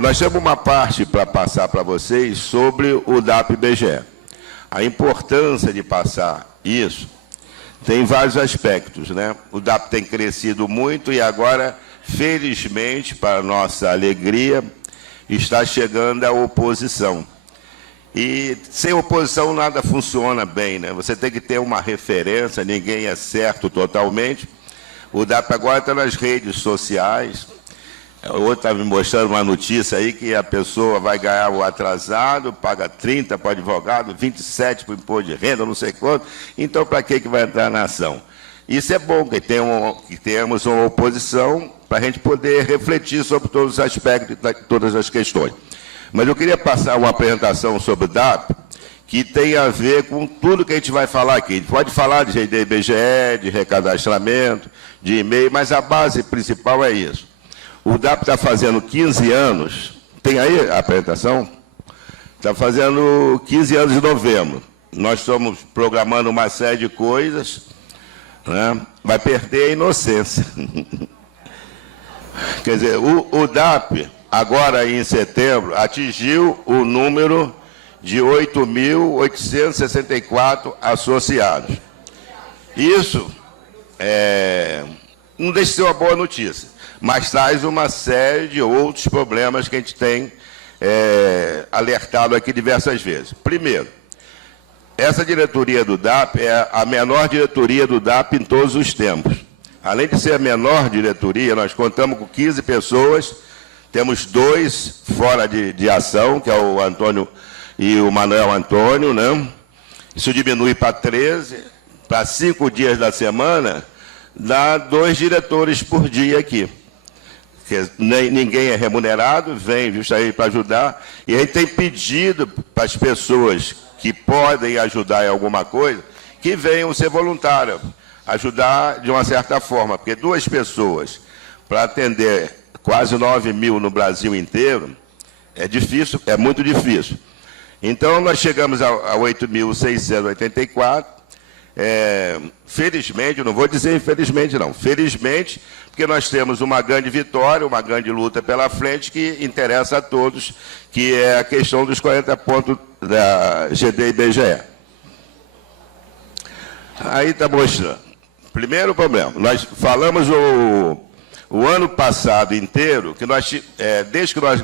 Nós temos uma parte para passar para vocês sobre o DAP-BGE. A importância de passar isso tem vários aspectos, né? O DAP tem crescido muito e agora, felizmente, para nossa alegria, está chegando a oposição. E sem oposição nada funciona bem, né? Você tem que ter uma referência, ninguém é certo totalmente. O DAP agora está nas redes sociais. Outro está me mostrando uma notícia aí que a pessoa vai ganhar o atrasado, paga 30 para o advogado, 27 para o imposto de renda, não sei quanto. Então, para que vai entrar na ação? Isso é bom, que tenhamos uma oposição para a gente poder refletir sobre todos os aspectos, todas as questões. Mas eu queria passar uma apresentação sobre o DAP, que tem a ver com tudo que a gente vai falar aqui. A gente pode falar de IBGE, de recadastramento, de e-mail, mas a base principal é isso. O DAP está fazendo 15 anos, tem aí a apresentação? Está fazendo 15 anos de novembro. Nós estamos programando uma série de coisas, né? Vai perder a inocência. Quer dizer, o DAP, agora em setembro, atingiu o número de 8.864 associados. Isso não deixa de ser uma boa notícia, mas traz uma série de outros problemas que a gente tem alertado aqui diversas vezes. Primeiro, essa diretoria do DAP é a menor diretoria do DAP em todos os tempos. Além de ser a menor diretoria, nós contamos com 15 pessoas, temos 2 fora de ação, que é o Antônio e o Manuel Antônio, né? Isso diminui para 13, para 5 dias da semana, dá 2 diretores por dia aqui. Porque ninguém é remunerado, vem justamente para ajudar. E a gente tem pedido para as pessoas que podem ajudar em alguma coisa, que venham ser voluntários, ajudar de uma certa forma. Porque 2 pessoas para atender quase 9 mil no Brasil inteiro, é difícil, é muito difícil. Então, nós chegamos a 8.684. Felizmente, não vou dizer infelizmente não, felizmente, porque nós temos uma grande vitória, uma grande luta pela frente que interessa a todos, que é a questão dos 40 pontos da GD e BGE. Aí está mostrando. Primeiro problema, nós falamos o ano passado inteiro, que nós, desde que nós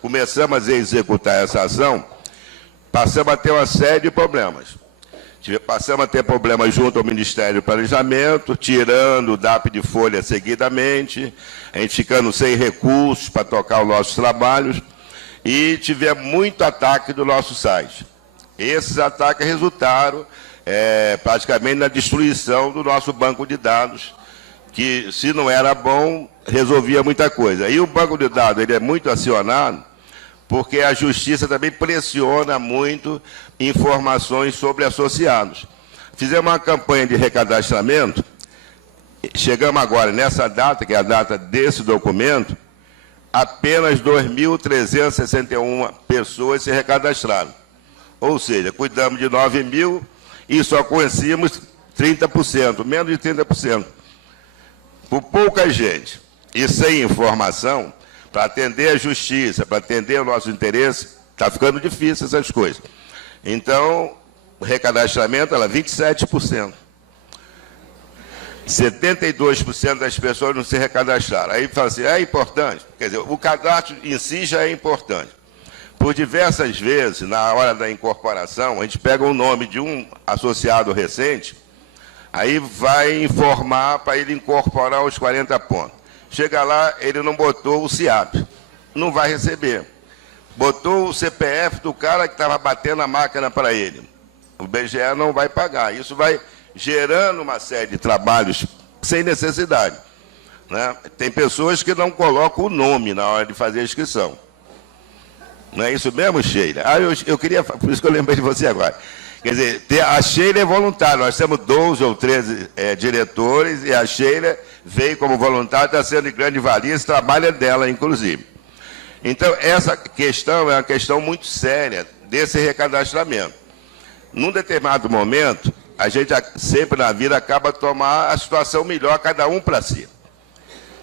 começamos a executar essa ação, passamos a ter uma série de problemas. Passamos a ter problemas junto ao Ministério do Planejamento, tirando o DAP de folha seguidamente, a gente ficando sem recursos para tocar os nossos trabalhos, e tivemos muito ataque do nosso site. Esses ataques resultaram praticamente na destruição do nosso banco de dados, que, se não era bom, resolvia muita coisa. E o banco de dados ele é muito acionado, porque a Justiça também pressiona muito informações sobre associados. Fizemos uma campanha de recadastramento, chegamos agora, nessa data, que é a data desse documento, apenas 2.361 pessoas se recadastraram. Ou seja, cuidamos de 9 mil e só conhecíamos 30%, menos de 30%. Por pouca gente e sem informação, para atender a Justiça, para atender o nosso interesse, está ficando difícil essas coisas. Então, o recadastramento, ela é 27%. 72% das pessoas não se recadastraram. Aí fala assim, é importante. Quer dizer, o cadastro em si já é importante. Por diversas vezes, na hora da incorporação, a gente pega o nome de um associado recente, aí vai informar para ele incorporar os 40 pontos. Chega lá, ele não botou o CIAP, não vai receber. Botou o CPF do cara que estava batendo a máquina para ele. O BGE não vai pagar. Isso vai gerando uma série de trabalhos sem necessidade, né? Tem pessoas que não colocam o nome na hora de fazer a inscrição. Não é isso mesmo, Sheila? Eu queria, por isso que eu lembrei de você agora. Quer dizer, a Sheila é voluntária, nós temos 12 ou 13 diretores, e a Sheila veio como voluntária, está sendo de grande valia, esse trabalho é dela, inclusive. Então, essa questão é uma questão muito séria desse recadastramento. Num determinado momento, a gente sempre na vida acaba tomar a situação melhor, cada um para si.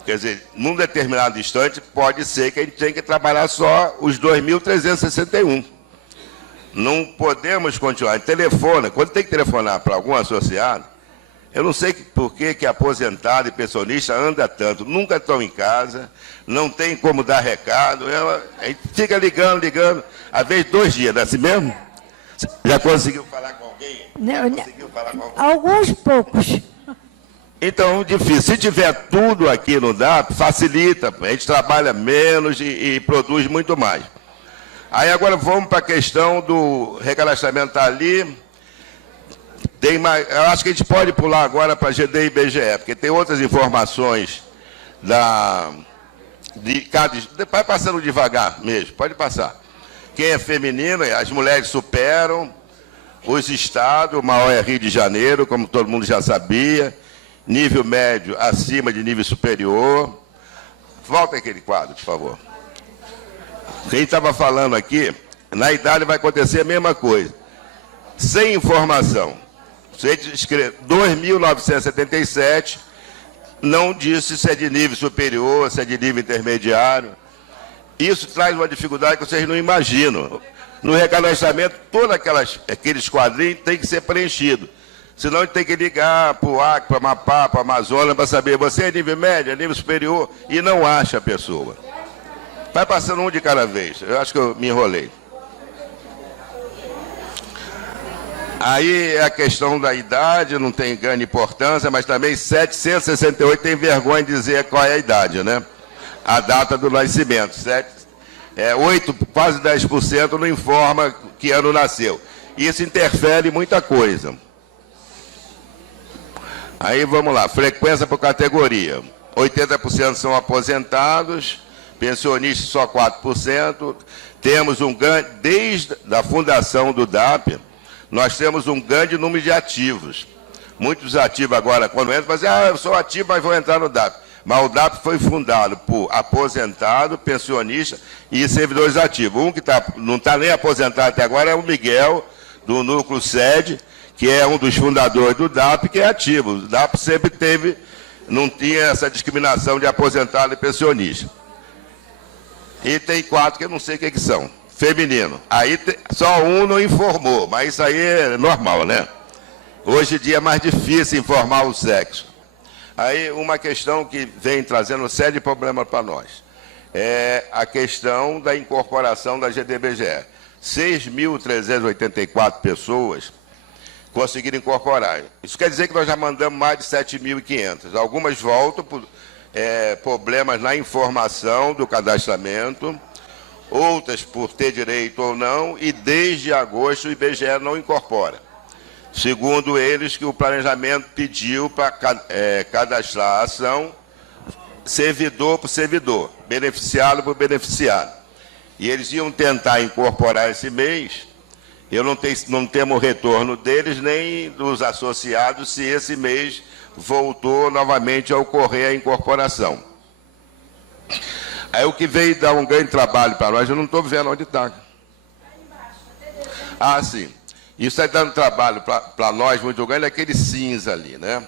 Quer dizer, num determinado instante, pode ser que a gente tenha que trabalhar só os 2.361. Não podemos continuar. Telefona, quando tem que telefonar para algum associado, eu não sei por que aposentado e pensionista anda tanto. Nunca estão em casa, não tem como dar recado. A gente fica ligando, às vezes 2 dias, não é assim mesmo? Já conseguiu falar com alguém? Alguns poucos. Então, difícil. Se tiver tudo aqui no DAP, facilita. A gente trabalha menos e produz muito mais. Aí agora vamos para a questão do recadastramento tá ali. Tem mais, eu acho que a gente pode pular agora para a GD e IBGE, porque tem outras informações vai passando devagar mesmo, pode passar. Quem é feminino, as mulheres superam os estados, o maior é Rio de Janeiro, como todo mundo já sabia, nível médio acima de nível superior. Volta aquele quadro, por favor. Quem estava falando aqui, na idade vai acontecer a mesma coisa. Sem informação. Se a gente escreve 2.977, não disse se é de nível superior, se é de nível intermediário. Isso traz uma dificuldade que vocês não imaginam. No recadastramento, todos aqueles quadrinhos têm que ser preenchidos. Senão a gente tem que ligar para o Acre, para o Amapá, para o Amazonas, para saber, você é nível médio, é nível superior, e não acha a pessoa. Vai passando um de cada vez. Eu acho que eu me enrolei. Aí a questão da idade não tem grande importância, mas também 768 tem vergonha de dizer qual é a idade, né? A data do nascimento. 8, quase 10% não informa que ano nasceu. Isso interfere em muita coisa. Aí vamos lá, frequência por categoria. 80% são aposentados, pensionistas só 4%. Temos um ganho, desde a fundação do DAP, nós temos um grande número de ativos. Muitos ativos agora, quando entram, mas eu sou ativo, mas vou entrar no DAP. Mas o DAP foi fundado por aposentado, pensionista e servidores ativos. Um que não está nem aposentado até agora é o Miguel, do Núcleo Sede, que é um dos fundadores do DAP, que é ativo. O DAP sempre não tinha essa discriminação de aposentado e pensionista. E tem 4 que eu não sei o que são. Feminino. Aí só um não informou, mas isso aí é normal, né? Hoje em dia é mais difícil informar o sexo. Aí uma questão que vem trazendo um sério problema para nós é a questão da incorporação da GDBGE. 6.384 pessoas conseguiram incorporar. Isso quer dizer que nós já mandamos mais de 7.500. Algumas voltam por problemas na informação do cadastramento, outras por ter direito ou não, e desde agosto o IBGE não incorpora. Segundo eles, que o planejamento pediu para cadastrar a ação servidor por servidor, beneficiário por beneficiário. E eles iam tentar incorporar esse mês. Eu não temos retorno deles nem dos associados se esse mês voltou novamente a ocorrer a incorporação. Aí o que veio dar um grande trabalho para nós, eu não estou vendo onde está. Ah, sim. Isso está dando trabalho para nós muito grande, aquele cinza ali, né?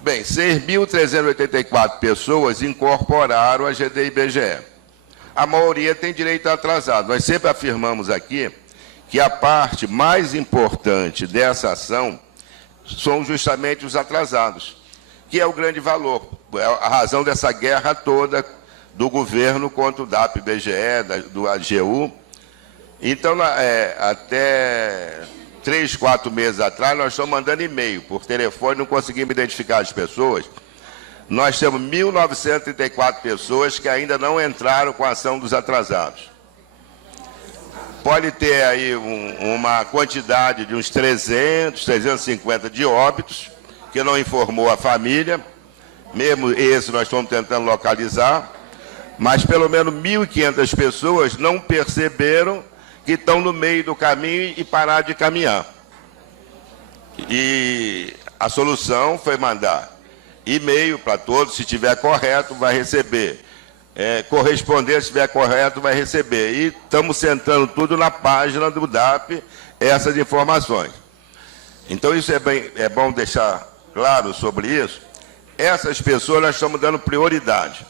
Bem, 6.384 pessoas incorporaram a GD-IBGE. A maioria tem direito atrasado. Nós sempre afirmamos aqui que a parte mais importante dessa ação são justamente os atrasados, que é o grande valor, é a razão dessa guerra toda do governo contra o DAP-IBGE, do AGU. Então, até 3, 4 meses atrás, nós estamos mandando e-mail por telefone, não conseguimos identificar as pessoas. Nós temos 1.934 pessoas que ainda não entraram com a ação dos atrasados. Pode ter aí uma quantidade de uns 300, 350 de óbitos, que não informou a família. Mesmo esse nós estamos tentando localizar. Mas pelo menos 1.500 pessoas não perceberam que estão no meio do caminho e pararam de caminhar. E a solução foi mandar e-mail para todos, se estiver correto, vai receber. Corresponder, se estiver correto, vai receber. E estamos sentando tudo na página do DAP, essas informações. Então, isso é bom deixar claro sobre isso. essas pessoas nós estamos dando prioridade.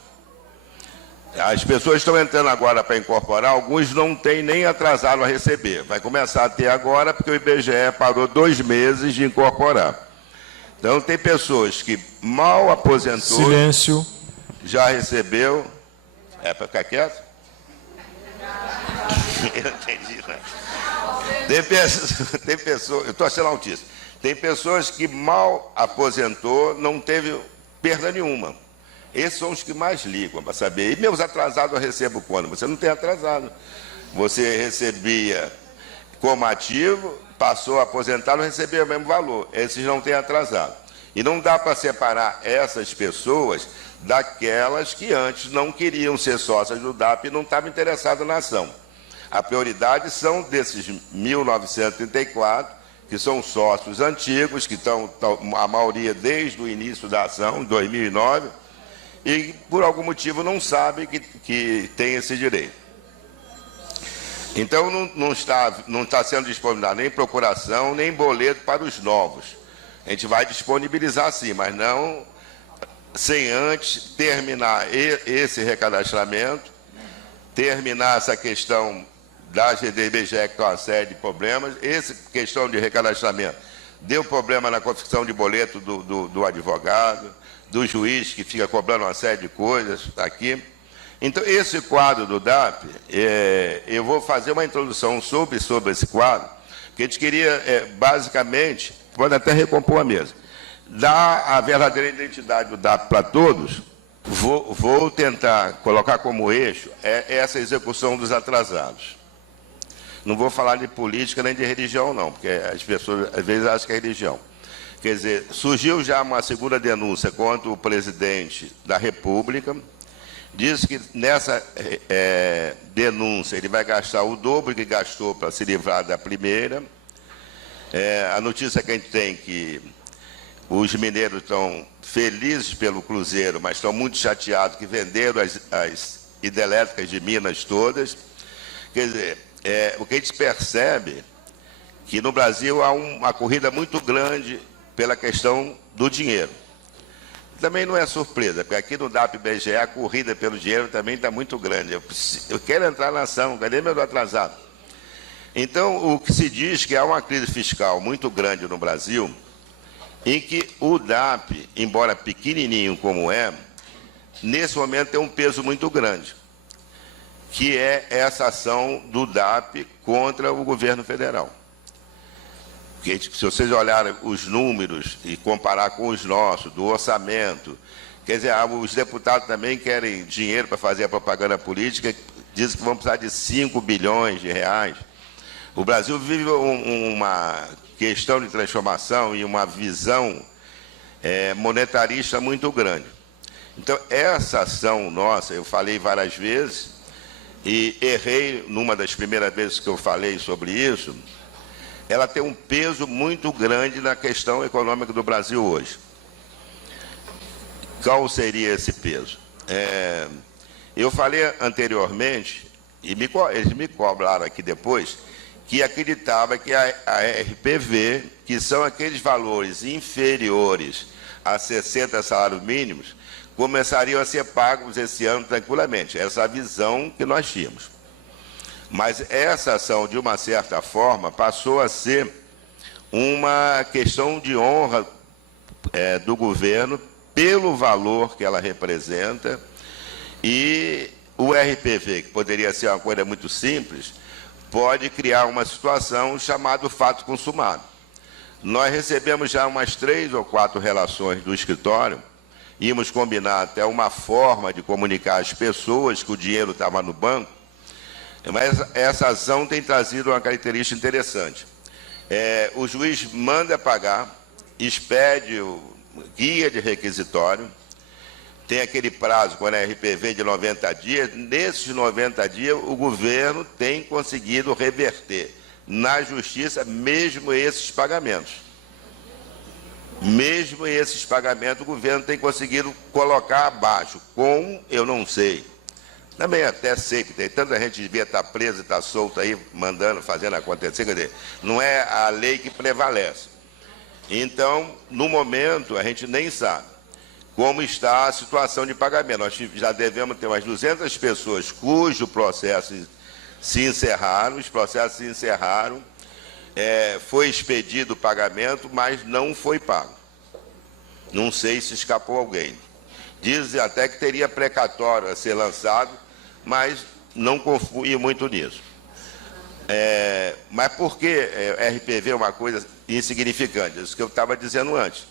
As pessoas estão entrando agora para incorporar, alguns não têm nem atrasado a receber. Vai começar a ter agora, porque o IBGE parou 2 meses de incorporar. Então, tem pessoas que mal aposentou... Silêncio. Já recebeu... É para ficar quieto? Eu não entendi, né? Tem pessoas... Eu estou sendo autista. Tem pessoas que mal aposentou, não teve perda nenhuma. Esses são os que mais ligam para saber. E meus atrasados eu recebo quando? Você não tem atrasado. Você recebia como ativo, passou a aposentar, não recebia o mesmo valor. Esses não têm atrasado. E não dá para separar essas pessoas daquelas que antes não queriam ser sócias do DAP e não estavam interessadas na ação. A prioridade são desses 1.934, que são sócios antigos, que estão a maioria desde o início da ação, em 2009, e por algum motivo não sabe que tem esse direito. Então não está sendo disponibilizado nem procuração, nem boleto para os novos. A gente vai disponibilizar sim, mas não sem antes terminar esse recadastramento, terminar essa questão da GDBGE, que está uma série de problemas. Essa questão de recadastramento deu problema na confecção de boleto do advogado, do juiz, que fica cobrando uma série de coisas aqui. Então, esse quadro do DAP, eu vou fazer uma introdução sobre esse quadro, que a gente queria, basicamente, pode até recompor a mesa, dar a verdadeira identidade do DAP para todos. Vou tentar colocar como eixo essa execução dos atrasados. Não vou falar de política nem de religião, não, porque as pessoas, às vezes, acham que é religião. Quer dizer, surgiu já uma segunda denúncia contra o presidente da República, diz que nessa denúncia ele vai gastar o dobro que gastou para se livrar da primeira. A notícia que a gente tem é que os mineiros estão felizes pelo Cruzeiro, mas estão muito chateados que venderam as hidrelétricas de Minas todas. Quer dizer, o que a gente percebe que no Brasil há uma corrida muito grande pela questão do dinheiro. Também não é surpresa, porque aqui no DAP-BGE a corrida pelo dinheiro também está muito grande. Eu quero entrar na ação, cadê meu atrasado? Então, o que se diz que há uma crise fiscal muito grande no Brasil, em que o DAP, embora pequenininho como nesse momento tem um peso muito grande, que é essa ação do DAP contra o governo federal. Porque, se vocês olharem os números e comparar com os nossos, do orçamento, quer dizer, os deputados também querem dinheiro para fazer a propaganda política, dizem que vão precisar de 5 bilhões de reais. O Brasil vive uma questão de transformação e uma visão monetarista muito grande. Então, essa ação nossa, eu falei várias vezes, e errei numa das primeiras vezes que eu falei sobre isso, ela tem um peso muito grande na questão econômica do Brasil hoje. Qual seria esse peso? Eu falei anteriormente, e eles me cobraram aqui depois, que acreditava que a RPV, que são aqueles valores inferiores a 60 salários mínimos, começariam a ser pagos esse ano tranquilamente. Essa é a visão que nós tínhamos. Mas essa ação, de uma certa forma, passou a ser uma questão de honra do governo pelo valor que ela representa, e o RPV, que poderia ser uma coisa muito simples, pode criar uma situação chamada fato consumado. Nós recebemos já umas 3 ou 4 relações do escritório, íamos combinar até uma forma de comunicar às pessoas que o dinheiro estava no banco, mas essa ação tem trazido uma característica interessante. O juiz manda pagar, expede o guia de requisitório, tem aquele prazo com a RPV de 90 dias, nesses 90 dias o governo tem conseguido reverter na justiça mesmo esses pagamentos. Mesmo esses pagamentos o governo tem conseguido colocar abaixo, como eu não sei. Também até sei que tem tanta gente que devia estar presa e estar solta aí, mandando, fazendo acontecer, quer dizer, não é a lei que prevalece. Então, no momento, a gente nem sabe. como está a situação de pagamento. Nós já devemos ter umas 200 pessoas cujo processo se encerraram, os processos se encerraram, foi expedido o pagamento, mas não foi pago. Não sei se escapou alguém. Dizem até que teria precatório a ser lançado, mas não confio muito nisso. Mas por que RPV é uma coisa insignificante? Isso que eu estava dizendo antes.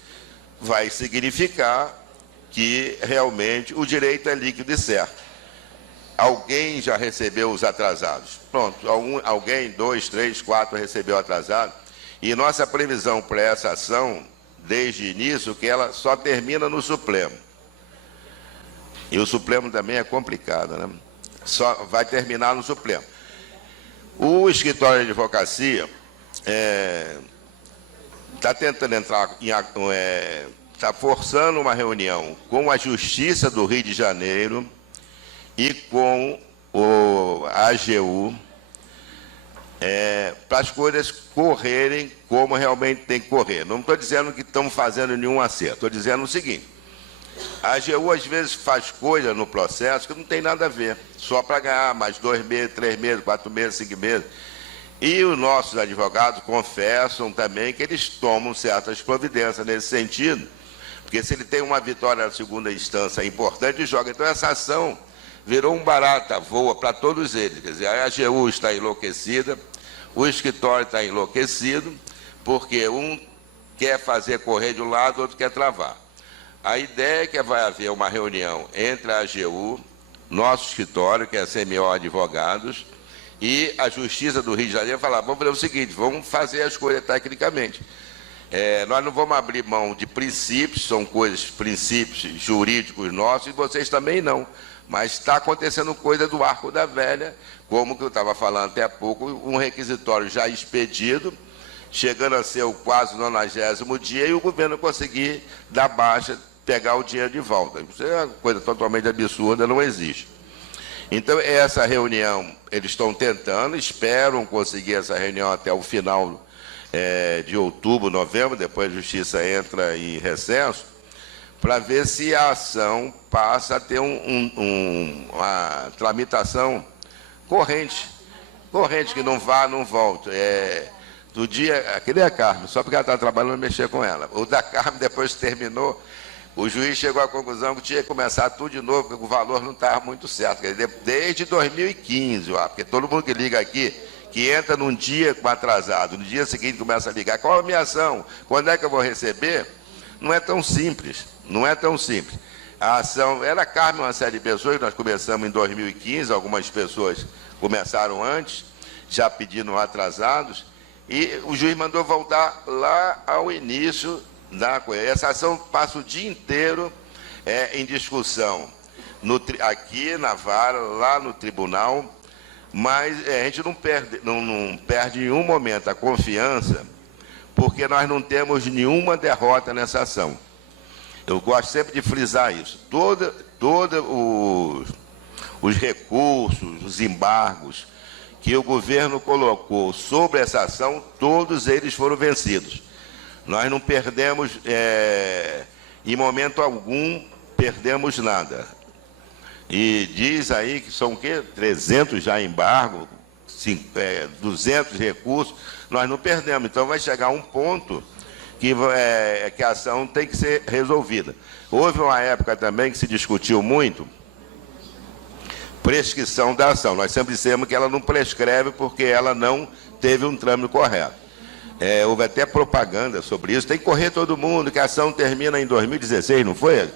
Vai significar que realmente o direito é líquido e certo. Alguém já recebeu os atrasados. Pronto, alguém, 2, 3, 4 recebeu atrasado. E nossa previsão para essa ação, desde o início, que ela só termina no Supremo. E o Supremo também é complicado, né? Só vai terminar no Supremo. O escritório de advocacia está tentando entrar está forçando uma reunião com a Justiça do Rio de Janeiro e com a AGU para as coisas correrem como realmente tem que correr. Não estou dizendo que estamos fazendo nenhum acerto, estou dizendo o seguinte: a AGU às vezes faz coisa no processo que não tem nada a ver, só para ganhar mais 2 meses, 3 meses, 4 meses, 5 meses. E os nossos advogados confessam também que eles tomam certas providências nesse sentido, porque se ele tem uma vitória na segunda instância importante, joga. Então essa ação virou um barata voa para todos eles. Quer dizer, a AGU está enlouquecida, o escritório está enlouquecido, porque um quer fazer correr de um lado, outro quer travar. A ideia é que vai haver uma reunião entre a AGU, nosso escritório, que é a CMO Advogados, e a Justiça do Rio de Janeiro, falar: vamos fazer o seguinte, vamos fazer as coisas tecnicamente. Nós não vamos abrir mão de princípios, são princípios jurídicos nossos, e vocês também não. Mas está acontecendo coisa do arco da velha, como que eu estava falando até há pouco, um requisitório já expedido, chegando a ser o quase 90º dia, e o governo conseguir dar baixa, pegar o dinheiro de volta. Isso é uma coisa totalmente absurda, não existe. Então, essa reunião, eles estão tentando, esperam conseguir essa reunião até o final de outubro, novembro, depois a Justiça entra em recesso, para ver se a ação passa a ter uma tramitação corrente, que não vá, não volte. Do dia, aquele é a Carmen, só porque ela está trabalhando, mexer com ela. O da Carmen, depois que terminou, o juiz chegou à conclusão que tinha que começar tudo de novo, porque o valor não estava muito certo. Quer dizer, desde 2015, porque todo mundo que liga aqui, que entra num dia com atrasado, no dia seguinte começa a ligar: qual a minha ação? Quando é que eu vou receber? Não é tão simples, não é tão simples. A ação, era a Carmen, uma série de pessoas, nós começamos em 2015, algumas pessoas começaram antes, já pedindo atrasados, e o juiz mandou voltar lá ao início da coisa. Essa ação passa o dia inteiro em discussão, aqui na vara, lá no tribunal, mas a gente não perde em nenhum momento a confiança, porque nós não temos nenhuma derrota nessa ação. Eu gosto sempre de frisar isso. Todos os recursos, os embargos que o governo colocou sobre essa ação, todos eles foram vencidos. Nós não perdemos, em momento algum, perdemos nada. E diz aí que são o quê? 300 já embargo, 200 recursos, nós não perdemos. Então vai chegar um ponto que a ação tem que ser resolvida. Houve uma época também que se discutiu muito prescrição da ação. Nós sempre dissemos que ela não prescreve porque ela não teve um trâmite correto. Houve até propaganda sobre isso. Tem que correr todo mundo, que a ação termina em 2016, não foi?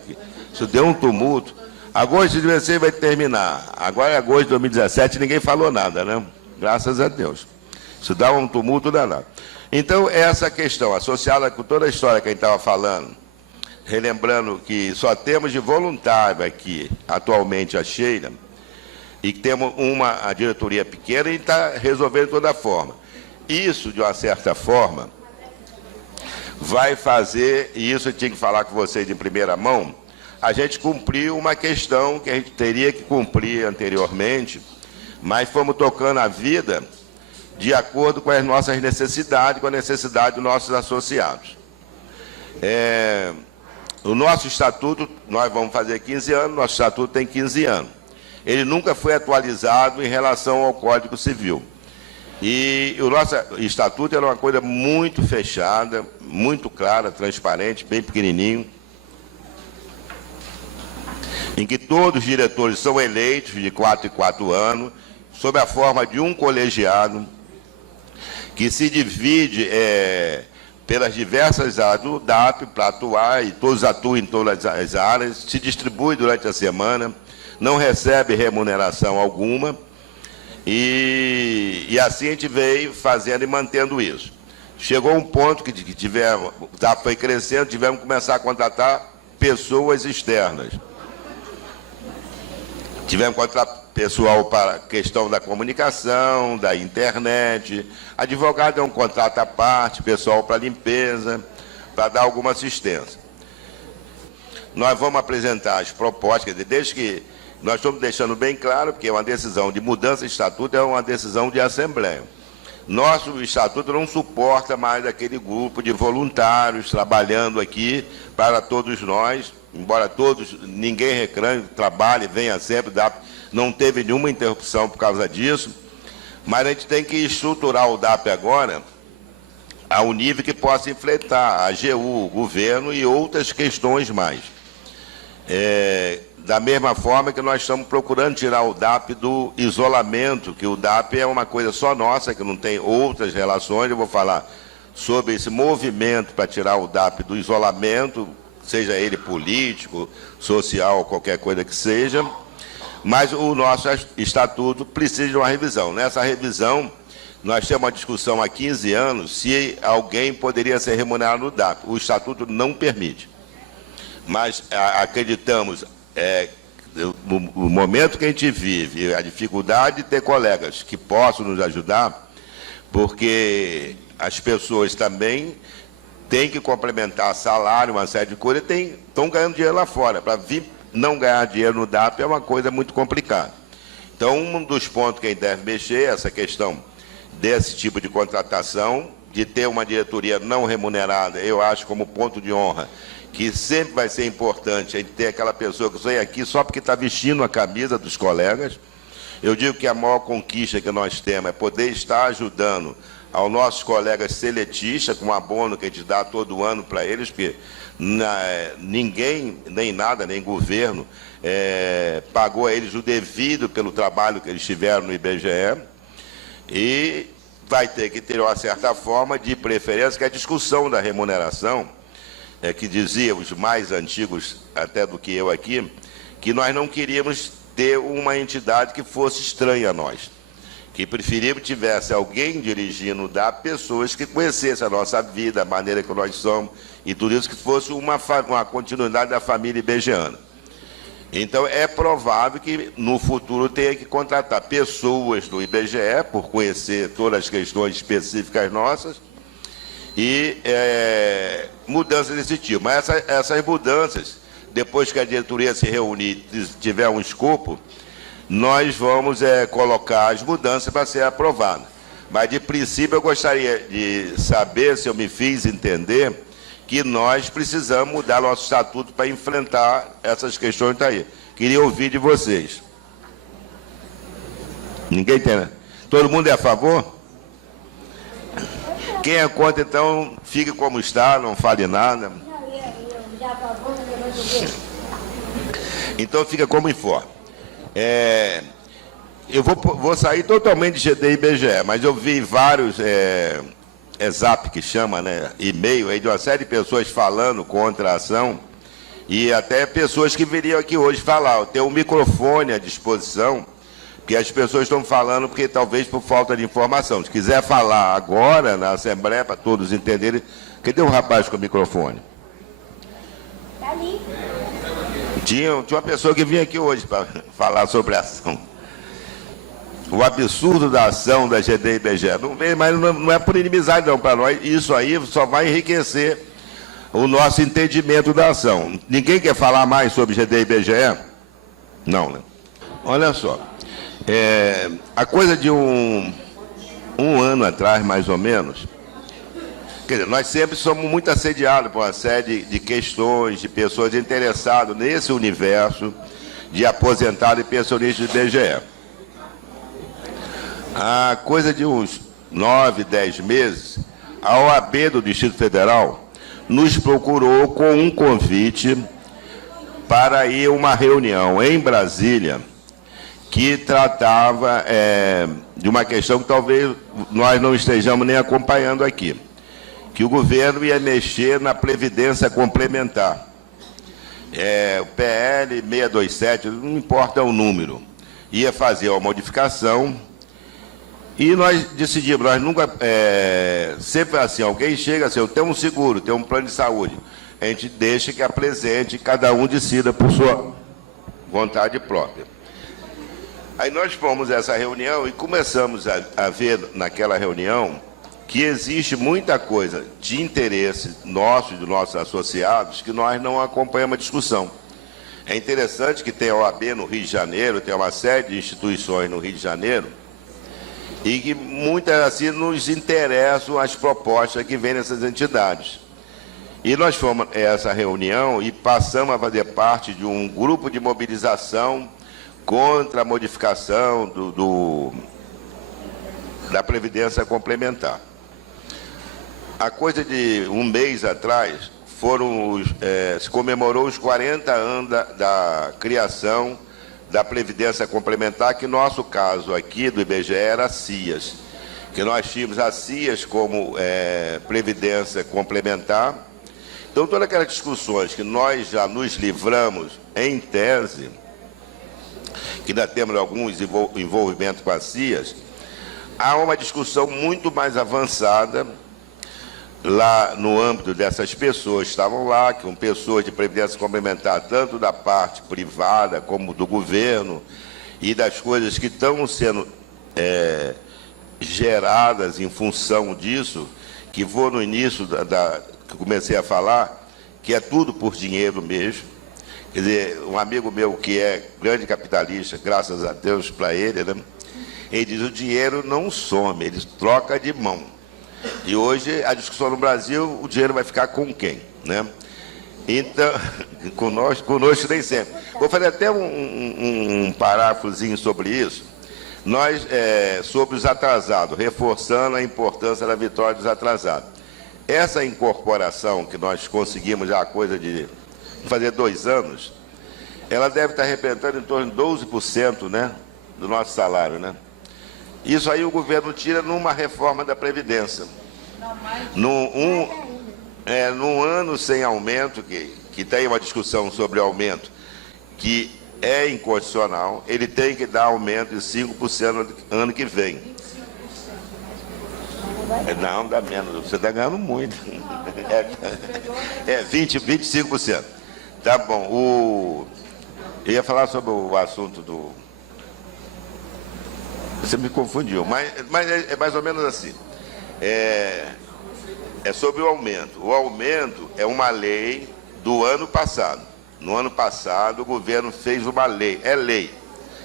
Isso deu um tumulto. Agosto de 2016 vai terminar. Agora é agosto de 2017, ninguém falou nada, né? Graças a Deus. Isso dá um tumulto danado. Então, essa questão, associada com toda a história que a gente estava falando, relembrando que só temos de voluntário aqui, atualmente, a Sheila, e que temos a diretoria pequena e está resolvendo de toda forma. Isso, de uma certa forma, vai fazer, e isso eu tinha que falar com vocês em primeira mão, a gente cumpriu uma questão que a gente teria que cumprir anteriormente, mas fomos tocando a vida de acordo com as nossas necessidades, com a necessidade dos nossos associados. O nosso estatuto, nós vamos fazer 15 anos, nosso estatuto tem 15 anos. Ele nunca foi atualizado em relação ao Código Civil. E o nosso estatuto era uma coisa muito fechada, muito clara, transparente, bem pequenininho, em que todos os diretores são eleitos de 4 em 4 anos, sob a forma de um colegiado, que se divide pelas diversas áreas do DAP para atuar, e todos atuam em todas as áreas, se distribui durante a semana, não recebe remuneração alguma, e assim a gente veio fazendo e mantendo isso. Chegou um ponto que o DAP foi crescendo, tivemos que começar a contratar pessoas externas. Tivemos que contratar pessoal para a questão da comunicação, da internet, advogado é um contrato à parte, pessoal para limpeza, para dar alguma assistência. Nós vamos apresentar as propostas, quer dizer, desde que nós estamos deixando bem claro, porque uma decisão de mudança de estatuto é uma decisão de assembleia. Nosso estatuto não suporta mais aquele grupo de voluntários trabalhando aqui para todos nós, embora ninguém reclame, trabalhe, venha sempre, não teve nenhuma interrupção por causa disso, mas a gente tem que estruturar o DAP agora a um nível que possa enfrentar a AGU, o governo e outras questões mais. Da mesma forma que nós estamos procurando tirar o DAP do isolamento, que o DAP é uma coisa só nossa, que não tem outras relações. Eu vou falar sobre esse movimento para tirar o DAP do isolamento, seja ele político, social, qualquer coisa que seja, mas o nosso estatuto precisa de uma revisão. Nessa revisão, nós temos uma discussão há 15 anos se alguém poderia ser remunerado no DAP. O estatuto não permite. Mas acreditamos, no momento que a gente vive, a dificuldade de ter colegas que possam nos ajudar, porque as pessoas também têm que complementar salário, uma série de coisas, estão ganhando dinheiro lá fora. Para vir não ganhar dinheiro no DAP é uma coisa muito complicada. Então, um dos pontos que a gente deve mexer é essa questão desse tipo de contratação, de ter uma diretoria não remunerada, eu acho como ponto de honra, que sempre vai ser importante a gente ter aquela pessoa que vem aqui só porque está vestindo a camisa dos colegas. Eu digo que a maior conquista que nós temos é poder estar ajudando aos nossos colegas seletistas, com um abono que a gente dá todo ano para eles, porque ninguém, nem nada, nem governo, pagou a eles o devido pelo trabalho que eles tiveram no IBGE, e vai ter que ter uma certa forma de preferência, que a discussão da remuneração, que dizia os mais antigos até do que eu aqui, que nós não queríamos ter uma entidade que fosse estranha a nós, que preferíamos que tivesse alguém dirigindo, pessoas que conhecessem a nossa vida, a maneira que nós somos, e tudo isso, que fosse uma continuidade da família ibegiana. Então, é provável que no futuro tenha que contratar pessoas do IBGE, por conhecer todas as questões específicas nossas, e mudanças desse tipo. Mas essas mudanças, depois que a diretoria se reunir e tiver um escopo, nós vamos colocar as mudanças para ser aprovadas. Mas, de princípio, eu gostaria de saber, se eu me fiz entender, que nós precisamos mudar nosso estatuto para enfrentar essas questões daí. Queria ouvir de vocês. Ninguém tem, né? Todo mundo é a favor? Quem é contra, então, fique como está, não fale nada. Então, fica como informe. Eu vou sair totalmente de GD e IBGE, mas eu vi vários zap, que chama, né, e-mail, aí de uma série de pessoas falando contra a ação, e até pessoas que viriam aqui hoje falar. Eu tenho um microfone à disposição, que as pessoas estão falando porque talvez por falta de informação. Se quiser falar agora na Assembleia, para todos entenderem. Cadê o rapaz com o microfone? Está ali. Tinha uma pessoa que vinha aqui hoje para falar sobre a ação. O absurdo da ação da GD e IBGE. Mas não é por inimizade, não, para nós. Isso aí só vai enriquecer o nosso entendimento da ação. Ninguém quer falar mais sobre GD e IBGE? Não, né? Olha só. A coisa de um ano atrás, mais ou menos, Quer dizer, nós sempre somos muito assediados por uma série de questões, de pessoas interessadas nesse universo de aposentado e pensionista do IBGE. Há coisa de uns 9, 10 meses, a OAB do Distrito Federal nos procurou com um convite para ir a uma reunião em Brasília que tratava de uma questão que talvez nós não estejamos nem acompanhando aqui, que o governo ia mexer na Previdência Complementar. O PL 627, não importa o número, ia fazer uma modificação e nós decidimos, nós nunca, sempre assim, alguém chega assim, eu tenho um seguro, tenho um plano de saúde, a gente deixa que apresente, cada um decida por sua vontade própria. Aí nós fomos a essa reunião e começamos a ver naquela reunião que existe muita coisa de interesse nosso e dos nossos associados que nós não acompanhamos a discussão. É interessante que tem a OAB no Rio de Janeiro, tem uma série de instituições no Rio de Janeiro, e que muitas assim nos interessam as propostas que vêm dessas entidades. E nós fomos a essa reunião e passamos a fazer parte de um grupo de mobilização contra a modificação da Previdência Complementar. A coisa de um mês atrás, se comemorou os 40 anos da criação da Previdência Complementar, que no nosso caso aqui do IBGE era a CIAS, que nós tínhamos a CIAS como Previdência Complementar. Então, todas aquelas discussões que nós já nos livramos em tese, que ainda temos alguns envolvimentos com a CIAS, há uma discussão muito mais avançada lá no âmbito dessas pessoas que estavam lá, que são pessoas de previdência complementar, tanto da parte privada como do governo, e das coisas que estão sendo geradas em função disso, que vou no início que comecei a falar, que é tudo por dinheiro mesmo. Quer dizer, um amigo meu que é grande capitalista, graças a Deus para ele, né? Ele diz, o dinheiro não some, ele troca de mão. E hoje, a discussão no Brasil, o dinheiro vai ficar com quem, né? Então, conosco nem sempre. Vou fazer até um paráfrasozinho sobre isso. Nós, sobre os atrasados, reforçando a importância da vitória dos atrasados. Essa incorporação que nós conseguimos já a coisa de fazer 2 anos, ela deve estar representando em torno de 12%, né, do nosso salário, né? Isso aí o governo tira numa reforma da Previdência. Num ano sem aumento, que tem uma discussão sobre aumento, que é inconstitucional, ele tem que dar aumento de 5% no ano que vem. Não, dá menos, você está ganhando muito. 25%. Tá bom. Eu ia falar sobre o assunto do... Você me confundiu, mas é mais ou menos assim. É sobre o aumento. O aumento é uma lei do ano passado. No ano passado, o governo fez uma lei. É lei.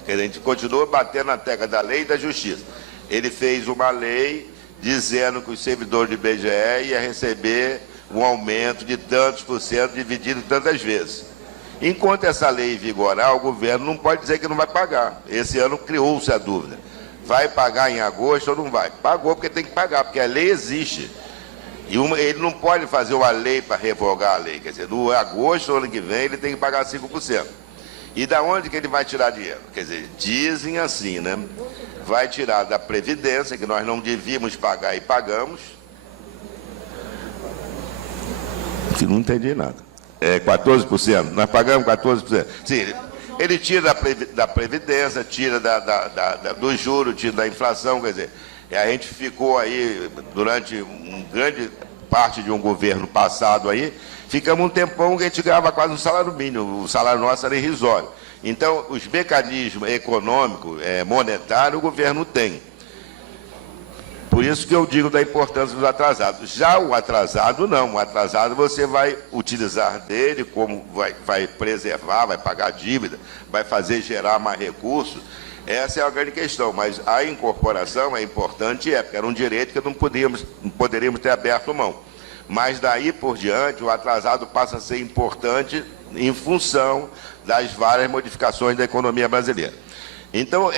Quer dizer, a gente continua batendo na tecla da lei e da justiça. Ele fez uma lei dizendo que os servidores do IBGE iam receber um aumento de tantos por cento dividido tantas vezes. Enquanto essa lei vigorar, o governo não pode dizer que não vai pagar. Esse ano criou-se a dúvida. Vai pagar em agosto ou não vai? Pagou porque tem que pagar, porque a lei existe. E ele não pode fazer uma lei para revogar a lei. Quer dizer, no agosto, ano que vem, ele tem que pagar 5%. E da onde que ele vai tirar dinheiro? Quer dizer, dizem assim, né? Vai tirar da Previdência, que nós não devíamos pagar e pagamos. Não entendi nada. 14%. Nós pagamos 14%. Sim, ele tira da Previdência, tira do juros, tira da inflação, quer dizer, a gente ficou aí durante uma grande parte de um governo passado aí, ficamos um tempão que a gente ganhava quase um salário mínimo, o salário nosso era irrisório. Então, os mecanismos econômicos, monetários, o governo tem. Por isso que eu digo da importância dos atrasados. Já o atrasado, não. O atrasado você vai utilizar dele como vai preservar, vai pagar dívida, vai fazer gerar mais recursos. Essa é a grande questão, mas a incorporação é importante, porque era um direito que não poderíamos ter aberto mão. Mas daí por diante, o atrasado passa a ser importante em função das várias modificações da economia brasileira. Então,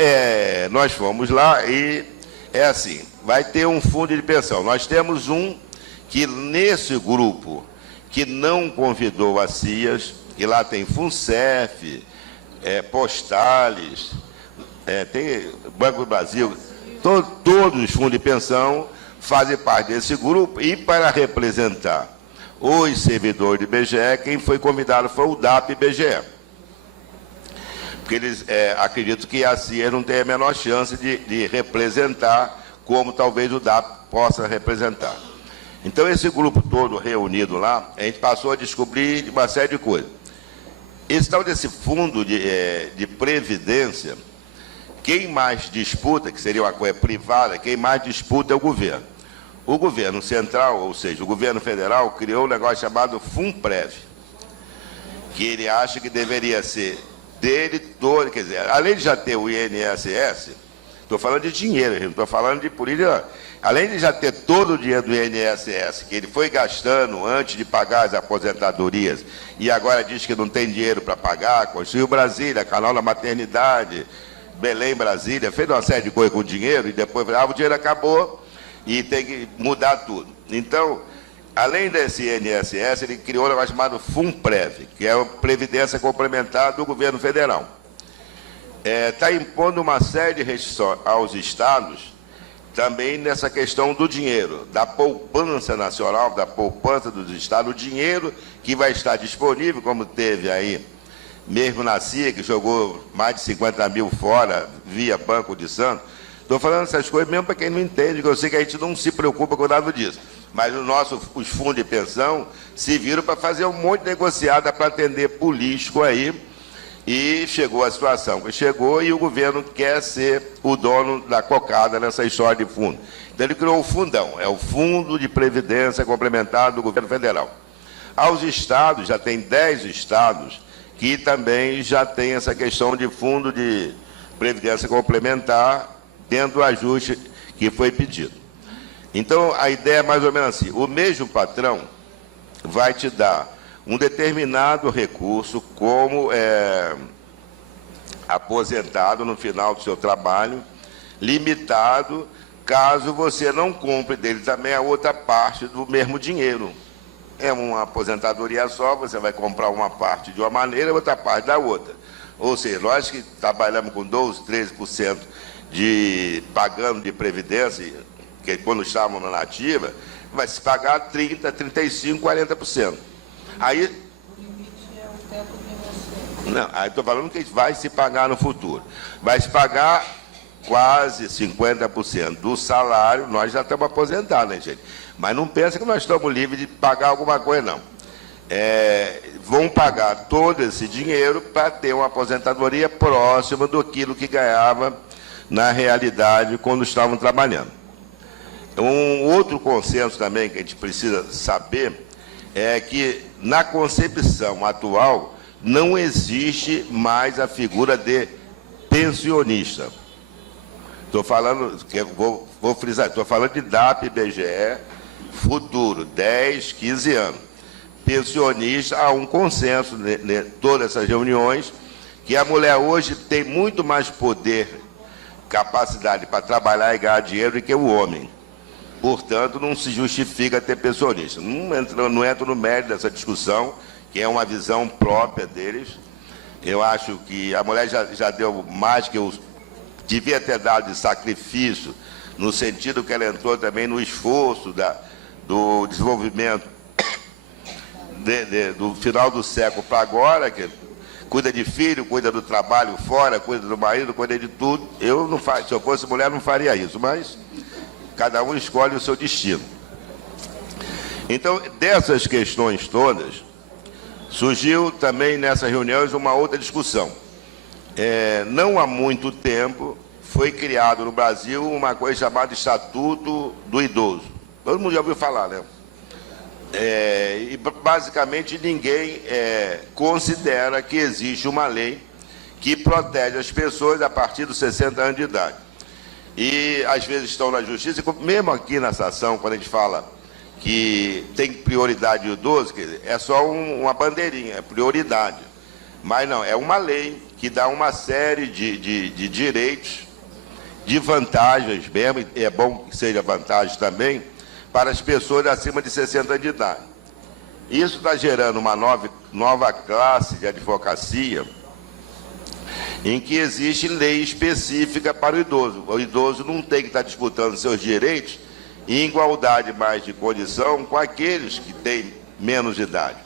nós fomos lá e é assim, vai ter um fundo de pensão. Nós temos um que nesse grupo que não convidou a CIAS, que lá tem FUNCEF, Postales, tem Banco do Brasil, todos os fundos de pensão fazem parte desse grupo, e para representar os servidores do IBGE, quem foi convidado foi o DAP-IBGE. Porque eles acreditam que a CIA não tem a menor chance de representar como talvez o DAP possa representar. Então, esse grupo todo reunido lá, a gente passou a descobrir uma série de coisas. Esse tal desse fundo de previdência, quem mais disputa, que seria uma coisa privada, quem mais disputa é o governo. O governo central, ou seja, o governo federal, criou um negócio chamado FUNPREV, que ele acha que deveria ser dele todo, quer dizer, além de já ter o INSS, estou falando de dinheiro, não estou falando de política, além de já ter todo o dinheiro do INSS, que ele foi gastando antes de pagar as aposentadorias, e agora diz que não tem dinheiro para pagar, construiu Brasília, canal da maternidade, Belém, Brasília, fez uma série de coisas com dinheiro, e depois o dinheiro acabou, e tem que mudar tudo. Então, além desse INSS, ele criou um negócio chamado FUNPREV, que é a Previdência Complementar do governo federal. Está impondo uma série de restrições aos estados, também nessa questão do dinheiro, da poupança nacional, da poupança dos estados, o dinheiro que vai estar disponível, como teve aí, mesmo na CIA, que jogou mais de 50 mil fora, via Banco de Santos. Estou falando essas coisas mesmo para quem não entende, que eu sei que a gente não se preocupa com nada disso. Mas os fundos de pensão se viram para fazer um monte de negociada para atender político aí, e chegou a situação que chegou, e o governo quer ser o dono da cocada nessa história de fundo. Então ele criou o fundão, é o Fundo de Previdência Complementar do governo federal. Aos estados, já tem 10 estados que também já tem essa questão de fundo de previdência complementar dentro do ajuste que foi pedido. Então, a ideia é mais ou menos assim, o mesmo patrão vai te dar um determinado recurso como aposentado no final do seu trabalho, limitado, caso você não compre dele também a outra parte do mesmo dinheiro. É uma aposentadoria só, você vai comprar uma parte de uma maneira e outra parte da outra. Ou seja, nós que trabalhamos com 12%, 13% pagando de previdência, que quando estávamos na ativa, vai se pagar 30%, 35%, 40%. Aí, o limite é o teto de negociação. não, aí estou falando que vai se pagar no futuro. Vai se pagar quase 50% do salário, nós já estamos aposentados, né, gente? Mas não pensa que nós estamos livres de pagar alguma coisa, não. Vão pagar todo esse dinheiro para ter uma aposentadoria próxima daquilo que ganhava na realidade quando estavam trabalhando. Um outro consenso também que a gente precisa saber é que na concepção atual não existe mais a figura de pensionista. Estou falando, vou frisar, estou falando de DAP, IBGE, futuro, 10, 15 anos. Pensionista, há um consenso em todas essas reuniões, que a mulher hoje tem muito mais poder, capacidade para trabalhar e ganhar dinheiro do que o homem. Portanto, não se justifica ter pensionista. Não entro no mérito dessa discussão, que é uma visão própria deles. Eu acho que a mulher já deu mais que eu devia ter dado de sacrifício, no sentido que ela entrou também no esforço do desenvolvimento do final do século para agora, que cuida de filho, cuida do trabalho fora, cuida do marido, cuida de tudo. Eu não faço, se eu fosse mulher, não faria isso, mas cada um escolhe o seu destino. Então, dessas questões todas, surgiu também nessas reuniões uma outra discussão. Não há muito tempo foi criado no Brasil uma coisa chamada Estatuto do Idoso. Todo mundo já ouviu falar, né? E basicamente ninguém considera que existe uma lei que protege as pessoas a partir dos 60 anos de idade. E, às vezes, estão na justiça, mesmo aqui nessa ação, quando a gente fala que tem prioridade o idoso, quer dizer, é só uma bandeirinha, é prioridade. Mas não, é uma lei que dá uma série de direitos, de vantagens mesmo, e é bom que seja vantagem também, para as pessoas acima de 60 anos de idade. Isso está gerando uma nova classe de advocacia, em que existe lei específica para o idoso. O idoso não tem que estar disputando seus direitos em igualdade mais de condição com aqueles que têm menos idade.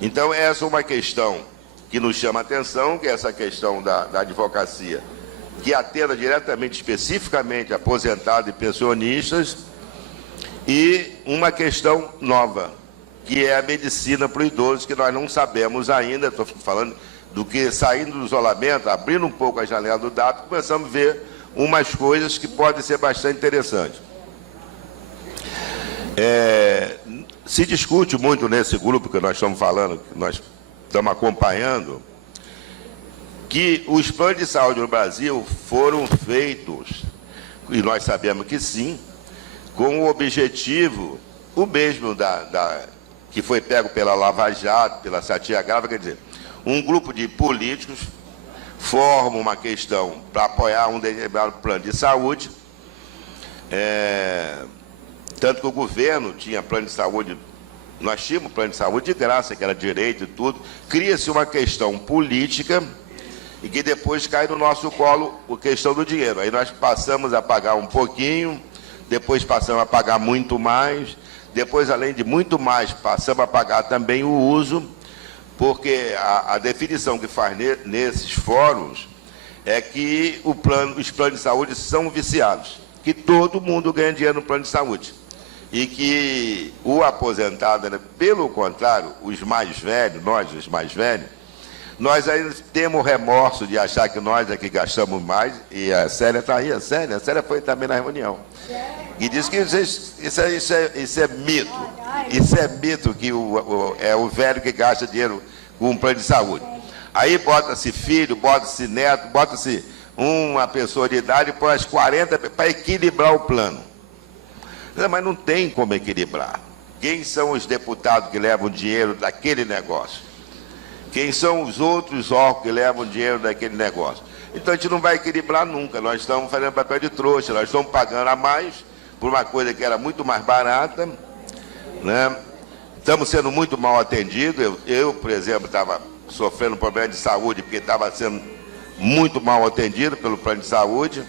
Então, essa é uma questão que nos chama a atenção, que é essa questão da advocacia, que atenda diretamente, especificamente, aposentados e pensionistas, e uma questão nova, que é a medicina para o idoso, que nós não sabemos ainda, estou falando do que saindo do isolamento, abrindo um pouco a janela do DAP, começamos a ver umas coisas que podem ser bastante interessantes. Se discute muito nesse grupo que nós estamos falando, que nós estamos acompanhando, que os planos de saúde no Brasil foram feitos, e nós sabemos que sim, com o objetivo, o mesmo que foi pego pela Lava Jato, pela Satyagraha, quer dizer, um grupo de políticos forma uma questão para apoiar um determinado plano de saúde, tanto que o governo tinha plano de saúde, nós tínhamos plano de saúde de graça, que era direito e tudo, cria-se uma questão política e que depois cai no nosso colo a questão do dinheiro. Aí nós passamos a pagar um pouquinho, depois passamos a pagar muito mais, depois, além de muito mais, passamos a pagar também o uso, porque a definição que faz nesses fóruns é que os planos de saúde são viciados, que todo mundo ganha dinheiro no plano de saúde. E que o aposentado, né, pelo contrário, os mais velhos, nós os mais velhos, nós ainda temos remorso de achar que nós é que gastamos mais, e a Célia está aí, a Célia foi também na reunião. E diz que isso é mito. Isso é mito, que é o velho que gasta dinheiro com um plano de saúde. Aí bota-se filho, bota-se neto, bota-se uma pessoa de idade, põe as 40 para equilibrar o plano. Mas não tem como equilibrar. Quem são os deputados que levam dinheiro daquele negócio? Quem são os outros órgãos que levam dinheiro daquele negócio? Então a gente não vai equilibrar nunca. Nós estamos fazendo papel de trouxa, nós estamos pagando a mais por uma coisa que era muito mais barata, né? Estamos sendo muito mal atendidos. Eu, por exemplo, estava sofrendo problema de saúde porque estava sendo muito mal atendido pelo plano de saúde.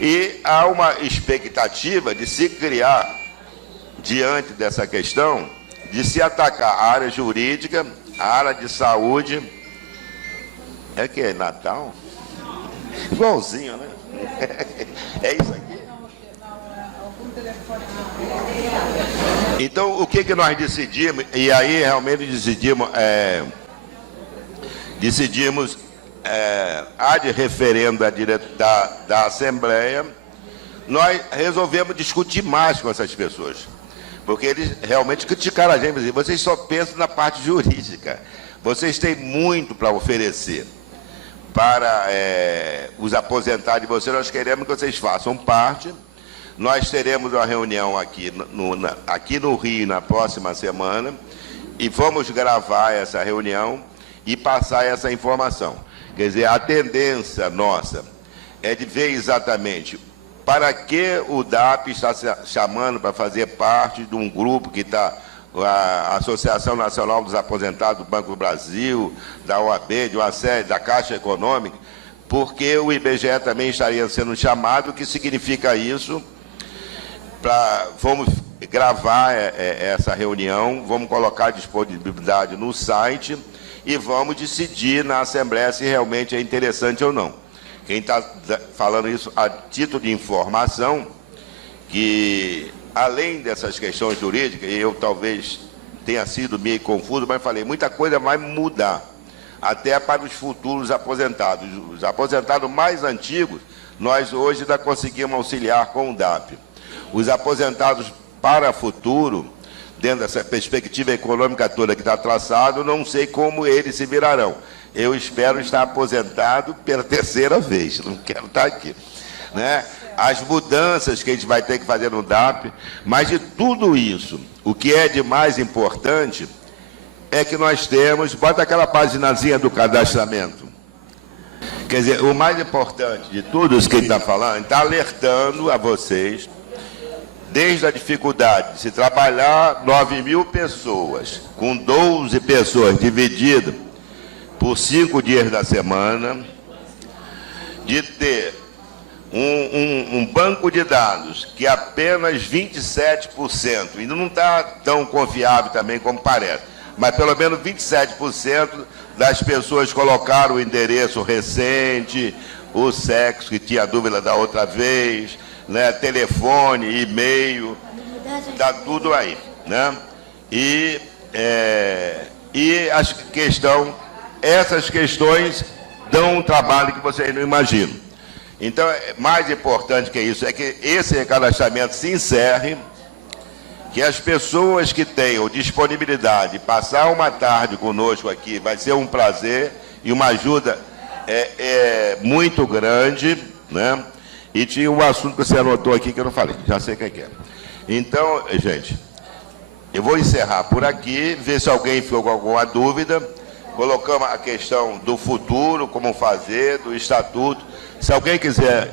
E há uma expectativa de se criar, diante dessa questão, de se atacar a área jurídica, a área de saúde. É que é Natal? Igualzinho, né? É isso aqui. Então, o que nós decidimos, e aí realmente decidimos ad referendo da Assembleia, nós resolvemos discutir mais com essas pessoas, porque eles realmente criticaram a gente, dizendo, vocês só pensam na parte jurídica, vocês têm muito para oferecer para os aposentados de vocês, nós queremos que vocês façam parte. Nós teremos uma reunião aqui no Rio na próxima semana e vamos gravar essa reunião e passar essa informação. Quer dizer, a tendência nossa é de ver exatamente para que o DAP está chamando para fazer parte de um grupo que está, a Associação Nacional dos Aposentados do Banco do Brasil, da OAB, de uma série, da Caixa Econômica, porque o IBGE também estaria sendo chamado. O que significa isso? Vamos gravar essa reunião, vamos colocar a disponibilidade no site e vamos decidir na Assembleia se realmente é interessante ou não. Quem está falando isso a título de informação, que além dessas questões jurídicas, eu talvez tenha sido meio confuso, mas falei, muita coisa vai mudar, até para os futuros aposentados. Os aposentados mais antigos, nós hoje ainda conseguimos auxiliar com o DAP. Os aposentados para futuro, dentro dessa perspectiva econômica toda que está traçado, não sei como eles se virarão. eu espero estar aposentado pela terceira vez, não quero estar aqui, né? As mudanças que a gente vai ter que fazer no DAP, mas de tudo isso, o que é de mais importante é que nós temos, bota aquela paginazinha do cadastramento. Quer dizer, o mais importante de tudo isso que ele está falando, está alertando a vocês, desde a dificuldade de se trabalhar 9.000 pessoas, com 12 pessoas divididas por 5 dias da semana, de ter um banco de dados que apenas 27%, ainda não está tão confiável também como parece, mas pelo menos 27% das pessoas colocaram o endereço recente, o sexo, que tinha dúvida da outra vez, né, telefone, e-mail, está tudo aí, né? E essas questões dão um trabalho que vocês não imaginam. Então, mais importante que isso é que esse recadastramento se encerre, que as pessoas que tenham disponibilidade de passar uma tarde conosco aqui, vai ser um prazer e uma ajuda muito grande, né? E tinha um assunto que você anotou aqui que eu não falei, já sei o que é. Então, gente, eu vou encerrar por aqui, ver se alguém ficou com alguma dúvida. Colocamos a questão do futuro, como fazer, do estatuto. Se alguém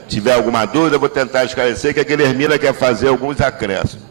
tiver alguma dúvida, eu vou tentar esclarecer, que a Guilhermina quer fazer alguns acréscimos.